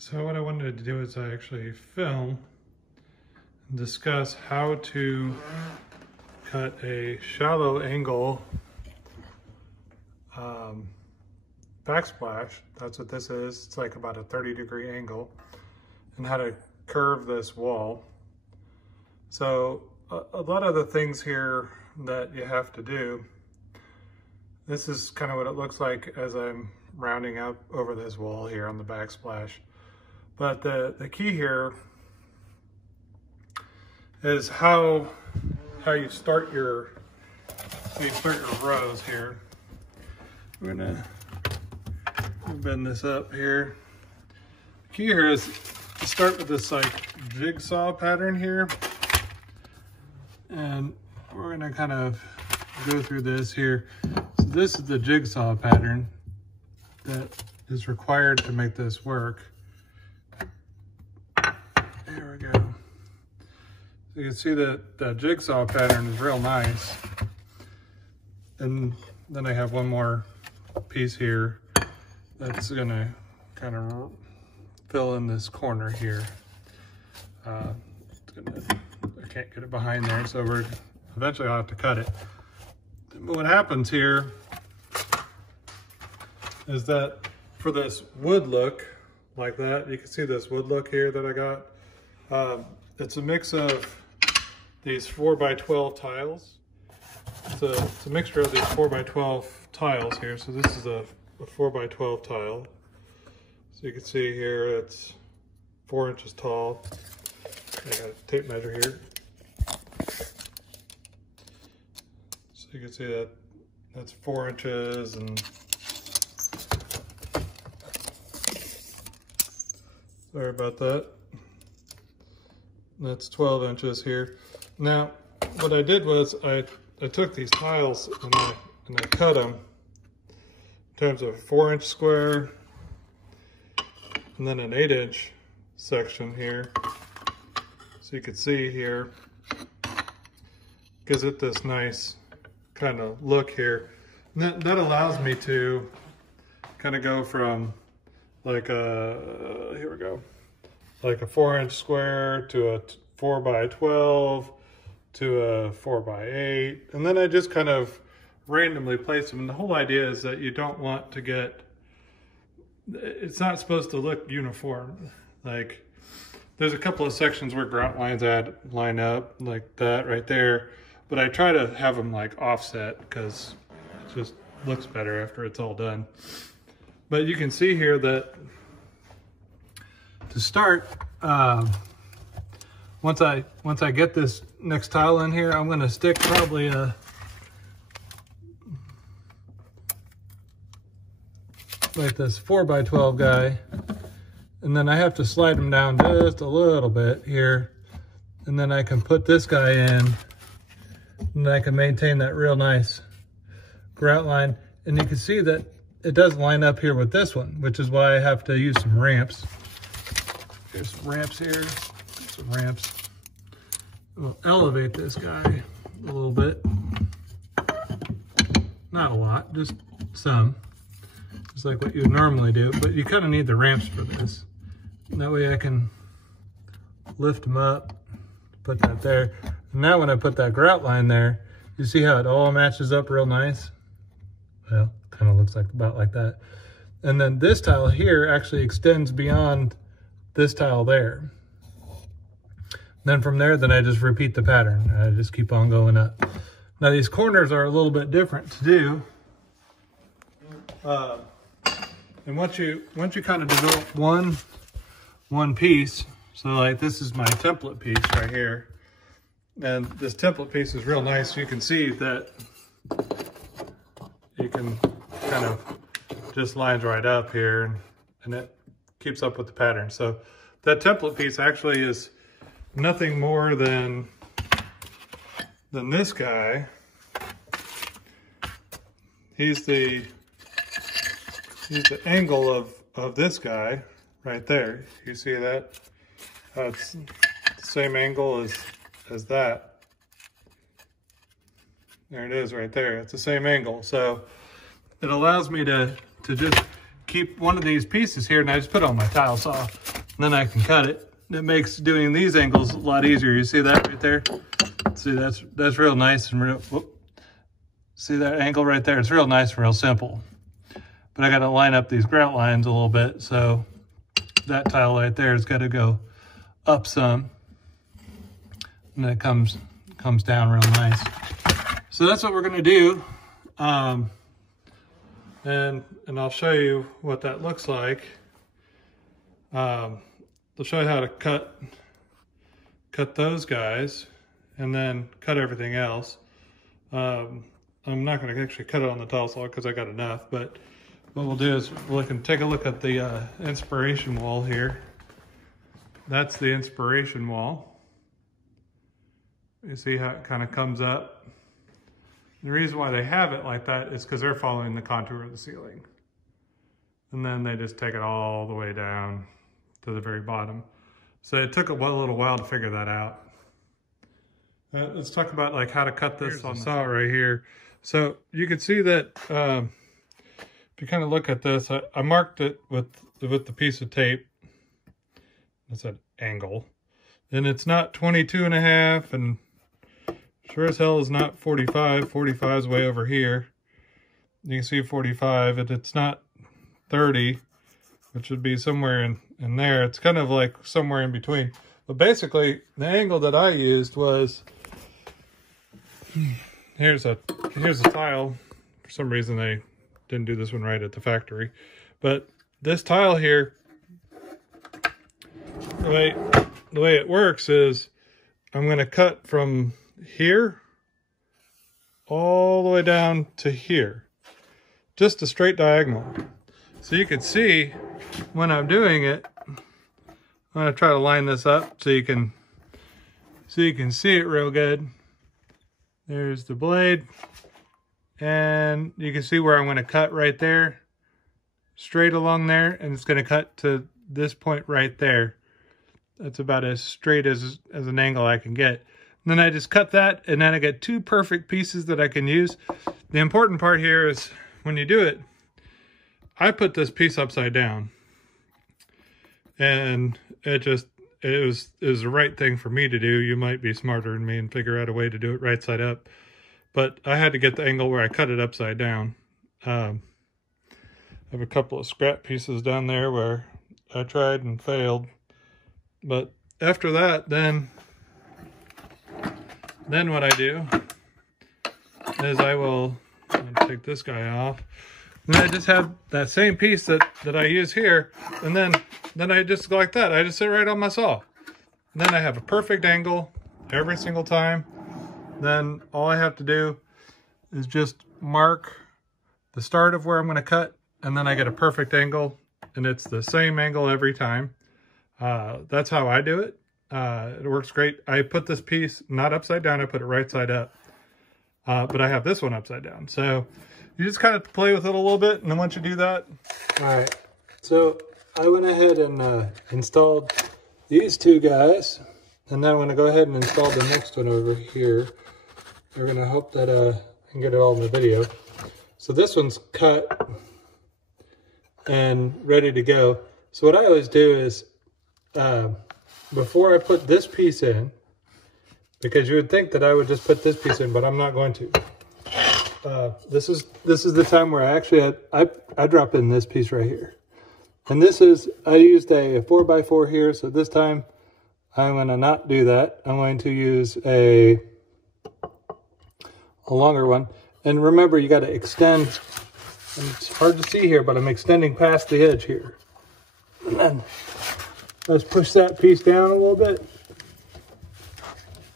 So what I wanted to do is I actually film and discuss how to cut a shallow angle backsplash. That's what this is. It's like about a 30-degree angle, and how to curve this wall. So a lot of the things here that you have to do, this is kind of what it looks like as I'm rounding up over this wall here on the backsplash. But the key here is how you start your rows here. We're gonna bend this up here. The key here is to start with this like jigsaw pattern here, and we're gonna kind of go through this here. So this is the jigsaw pattern that is required to make this work. There we go. So you can see that that jigsaw pattern is real nice. And then I have one more piece here that's gonna kind of fill in this corner here. I can't get it behind there, so eventually I'll have to cut it. But what happens here is that for this wood look like that, you can see this wood look here that I got. It's a mix of these 4x12 tiles. It's a mixture of these 4x12 tiles here. So this is a 4x12 tile. So you can see here it's 4 inches tall. I got a tape measure here. So you can see that that's 4 inches, and sorry about that. That's 12 inches here. Now, what I did was I took these tiles and I cut them in terms of a 4-inch square and then an 8-inch section here. So you can see here, gives it this nice kind of look here. And that allows me to kind of go from like here we go, like a 4-inch square to a 4x12 to a 4x8, and then I just kind of randomly place them. And the whole idea is that you don't want to get, it's not supposed to look uniform. Like there's a couple of sections where grout lines line up like that right there, but I try to have them like offset because it just looks better after it's all done. But you can see here that to start, once I get this next tile in here, I'm going to stick probably like this 4x12 guy, and then I have to slide them down just a little bit here, and then I can put this guy in, and I can maintain that real nice grout line. And you can see that it does line up here with this one, which is why I have to use some ramps. There's some ramps here, some ramps. We'll elevate this guy a little bit. Not a lot, just some. Just like what you would normally do, but you kind of need the ramps for this. And that way I can lift them up, put that there. And now when I put that grout line there, you see how it all matches up real nice? Well, kind of looks like about like that. And then this tile here actually extends beyond this tile there. Then from there, then I just repeat the pattern. I just keep on going up. Now these corners are a little bit different to do. And once you kind of develop one piece, so like this is my template piece right here. And this template piece is real nice. You can see that you can kind of just lines right up here, and it keeps up with the pattern. So that template piece actually is nothing more than this guy. He's the angle of this guy right there. You see that? It's the same angle as that. There it is right there. It's the same angle. So it allows me to just keep one of these pieces here, and I just put it on my tile saw. then I can cut it. It makes doing these angles a lot easier. You see that right there? See, that's real nice and real, whoop. See that angle right there? It's real nice and real simple. But I gotta line up these grout lines a little bit, so that tile right there has gotta go up some. And then it comes down real nice. So that's what we're gonna do. And I'll show you what that looks like. I'll show you how to cut those guys and then cut everything else. I'm not going to actually cut it on the tile saw because I got enough, but what we'll do is we can take a look at the inspiration wall here. That's the inspiration wall. You see how it kind of comes up. The reason why they have it like that is because they're following the contour of the ceiling. And then they just take it all the way down to the very bottom. So it took a little while to figure that out. Let's talk about like how to cut this on the saw right here. So you can see that if you kind of look at this, I marked it with the piece of tape. That's an angle. And it's not 22.5 and sure as hell is not 45. 45 is way over here. You can see 45 and it's not 30, which would be somewhere in there. It's kind of like somewhere in between. But basically, the angle that I used was, here's a tile. For some reason, they didn't do this one right at the factory. But this tile here, the way it works is, I'm going to cut from here all the way down to here. Just a straight diagonal. So you can see when I'm doing it, I'm going to try to line this up so you can see it real good. There's the blade, and you can see where I'm going to cut right there, straight along there, and it's going to cut to this point right there. That's about as straight as an angle I can get. And then I just cut that, and then I get two perfect pieces that I can use. The important part here is when you do it, I put this piece upside down, and it was the right thing for me to do. You might be smarter than me and figure out a way to do it right side up, but I had to get the angle where I cut it upside down. I have a couple of scrap pieces down there where I tried and failed, but after that, then what I do is I will take this guy off. And I just have that same piece that I use here, and then I just go like that. I just sit right on my saw. And then I have a perfect angle every single time. Then all I have to do is just mark the start of where I'm going to cut, and then I get a perfect angle, and it's the same angle every time. That's how I do it. It works great. I put this piece not upside down, I put it right side up. But I have this one upside down. So you just kind of play with it a little bit, and then once you do that. All right, so I went ahead and installed these two guys, and then I'm gonna go ahead and install the next one over here. We're gonna hope that I can get it all in the video. So this one's cut and ready to go. So what I always do is, before I put this piece in, because you would think that I would just put this piece in, but I'm not going to. This is the time where I actually I drop in this piece right here. And this is, I used a 4x4 here, so this time I'm going to not do that. I'm going to use a longer one. And remember, you got to extend, and it's hard to see here, but I'm extending past the edge here. And then let's push that piece down a little bit.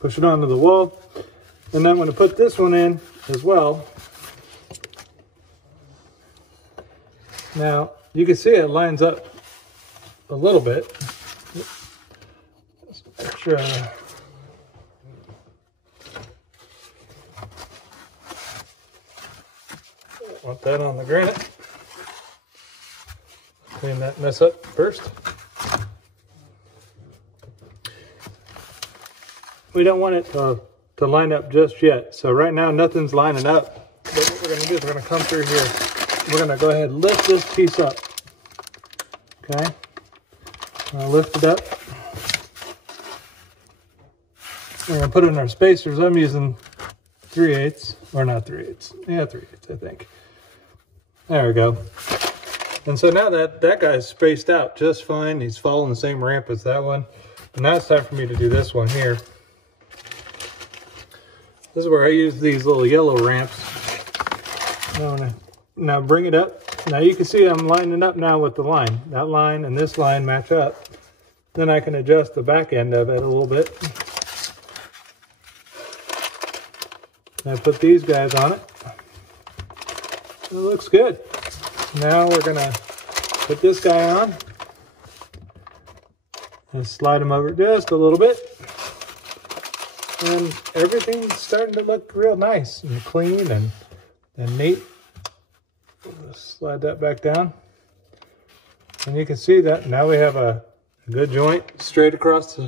Push it onto the wall. And then I'm going to put this one in as well. Now, you can see it lines up a little bit. Extra. Want that on the granite. Clean that mess up first. We don't want it to line up just yet. So right now, nothing's lining up. But what we're going to do is we're going to come through here. We're going to go ahead and lift this piece up. Okay? I'll lift it up. We're gonna put in our spacers. I'm using 3/8, or not 3/8. Yeah, 3/8, I think. There we go. And so now that guy's spaced out just fine. He's following the same ramp as that one. And now it's time for me to do this one here. This is where I use these little yellow ramps. Now bring it up. Now you can see I'm lining up now with the line. That line and this line match up. Then I can adjust the back end of it a little bit. I put these guys on it. It looks good. Now we're gonna put this guy on and slide him over just a little bit. And everything's starting to look real nice and clean and neat. Slide that back down. And you can see that now we have a good joint straight across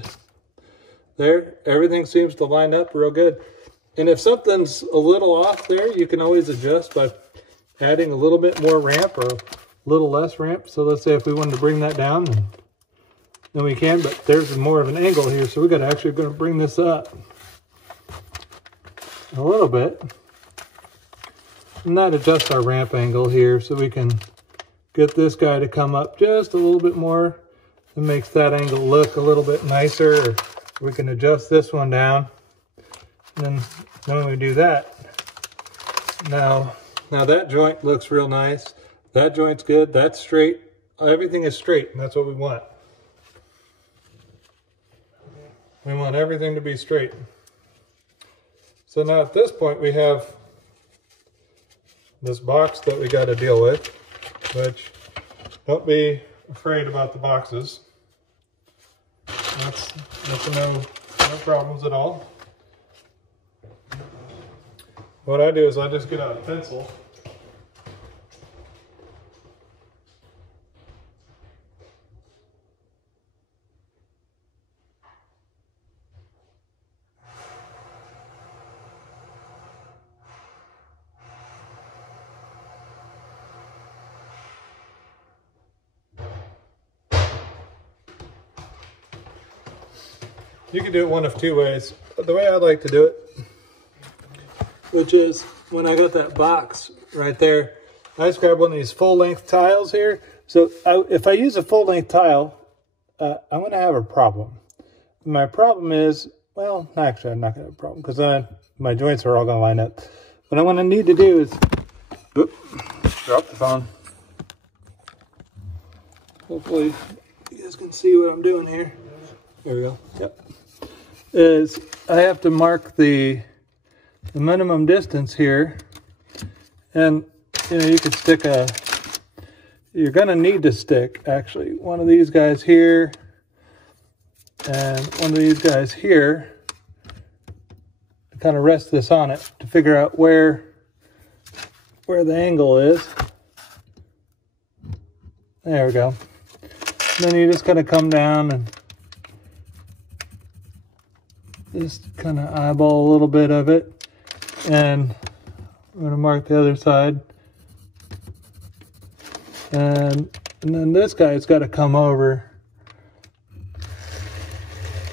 there. Everything seems to line up real good. And if something's a little off there, you can always adjust by adding a little bit more ramp or a little less ramp. So let's say if we wanted to bring that down, then we can, but there's more of an angle here. So we're gonna bring this up a little bit. And not adjust our ramp angle here so we can get this guy to come up just a little bit more. It makes that angle look a little bit nicer. Or we can adjust this one down. And then when we do that, now that joint looks real nice. That joint's good. That's straight. Everything is straight, and that's what we want. We want everything to be straight. So now at this point we have this box that we got to deal with, which don't be afraid about the boxes. That's no problems at all. What I do is I just get out a pencil. You can do it one of two ways. But the way I like to do it, which is when I got that box right there, I just grab one of these full-length tiles here. So if I use a full-length tile, I'm going to have a problem. My problem is, well, actually I'm not going to have a problem because my joints are all going to line up. What I'm going to need to do is, drop the phone. Hopefully you guys can see what I'm doing here. There we go. Yep. Is I have to mark the minimum distance here, and you could stick you're gonna need to stick actually one of these guys here and one of these guys here to kind of rest this on it to figure out where the angle is. There we go. And then you just kind of come down and just kind of eyeball a little bit of it, and I'm going to mark the other side, and then this guy's got to come over.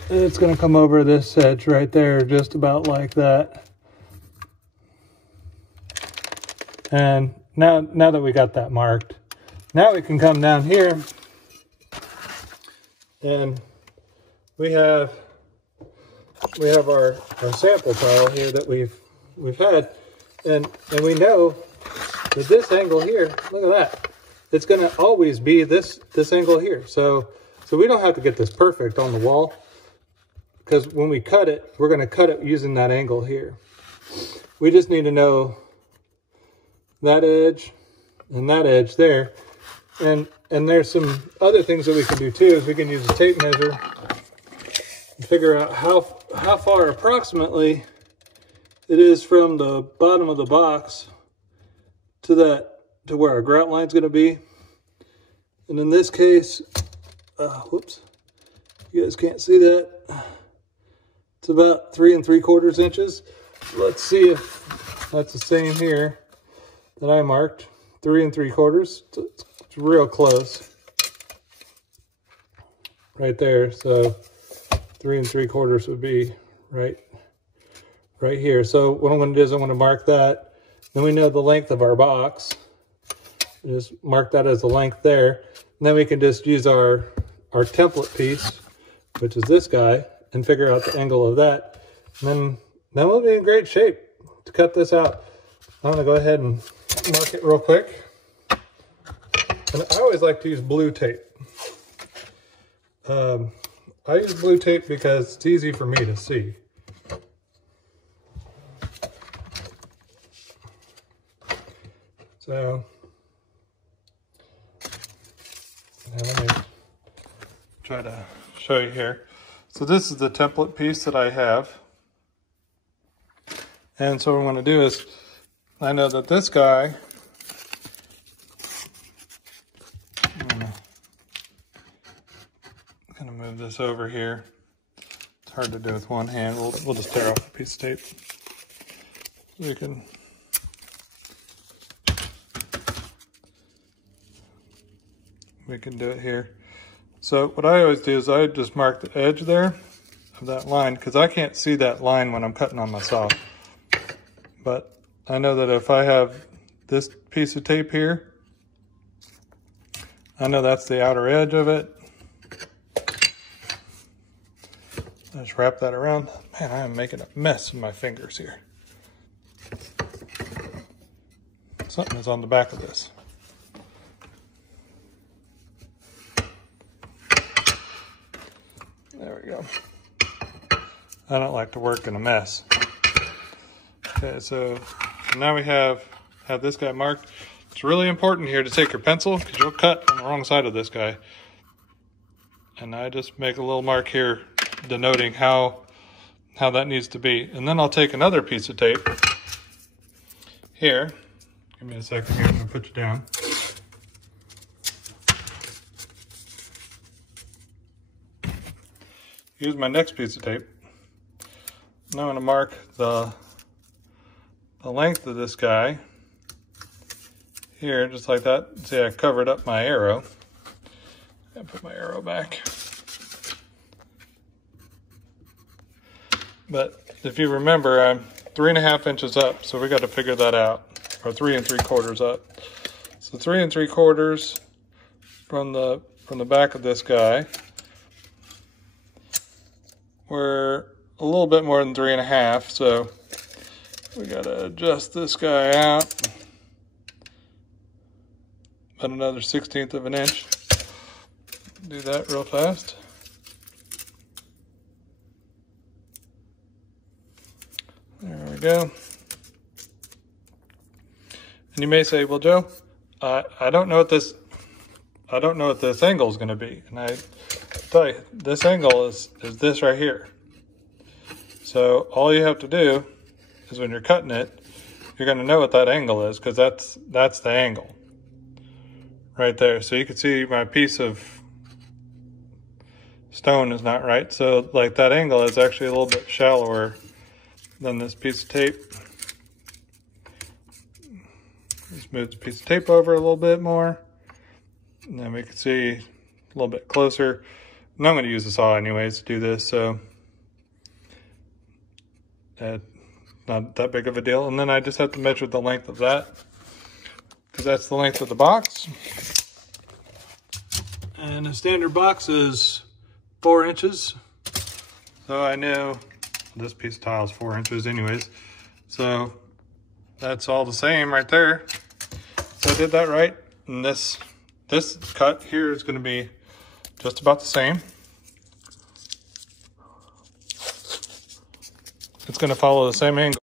It's going to come over this edge right there, just about like that. And now that we got that marked, now we can come down here, and we have our sample tile here that we've had, and we know that this angle here, look at that, it's going to always be this angle here. So we don't have to get this perfect on the wall, because when we cut it, we're going to cut it using that angle here. We just need to know that edge and that edge there, and there's some other things that we can do too. Is we can use a tape measure and figure out how far approximately it is from the bottom of the box to where our grout line is going to be. And in this case, whoops, you guys can't see that. It's about 3 3/4 inches. Let's see if that's the same here that I marked. 3 3/4. It's real close. right there. So 3 3/4 would be right here. So what I'm going to do is I'm going to mark that. Then we know the length of our box. Just mark that as the length there. And then we can just use our template piece, which is this guy, and figure out the angle of that. And then we'll be in great shape to cut this out. I'm going to go ahead and mark it real quick. And I always like to use blue tape. I use blue tape because it's easy for me to see. So, now let me try to show you here. So this is the template piece that I have. And so what I'm going to do is, I know that this guy, I'm going to move this over here. It's hard to do with one hand. We'll just tear off a piece of tape. We can do it here. So what I always do is I just mark the edge there of that line, because I can't see that line when I'm cutting on my saw. But I know that if I have this piece of tape here, I know that's the outer edge of it. I just wrap that around. Man, I am making a mess in my fingers here. Something is on the back of this. There we go. I don't like to work in a mess. Okay, so now we have this guy marked. It's really important here to take your pencil, because you'll cut on the wrong side of this guy. And I just make a little mark here denoting how that needs to be. And then I'll take another piece of tape here. Give me a second here, I'm gonna put you down. Use my next piece of tape. Now I'm going to mark the length of this guy here, just like that. See, I covered up my arrow. I put my arrow back. But if you remember, I'm 3.5 inches up, so we got to figure that out, or 3 3/4 up. So 3 3/4 from the back of this guy. We're a little bit more than 3.5, so we gotta adjust this guy out about another 1/16 of an inch. Do that real fast. There we go. And you may say, well, Joe, I don't know what this angle is going to be. And I tell you, this angle is this right here. So all you have to do is when you're cutting it, you're going to know what that angle is, because that's the angle right there. So you can see my piece of stone is not right. So like that angle is actually a little bit shallower than this piece of tape. Just move the piece of tape over a little bit more, and then we can see a little bit closer. And I'm going to use the saw anyways to do this, so not that big of a deal. And then I just have to measure the length of that, because that's the length of the box. And a standard box is 4 inches. So I know this piece of tile is 4 inches anyways. So that's all the same right there. So I did that right. And this cut here is going to be just about the same. It's going to follow the same angle.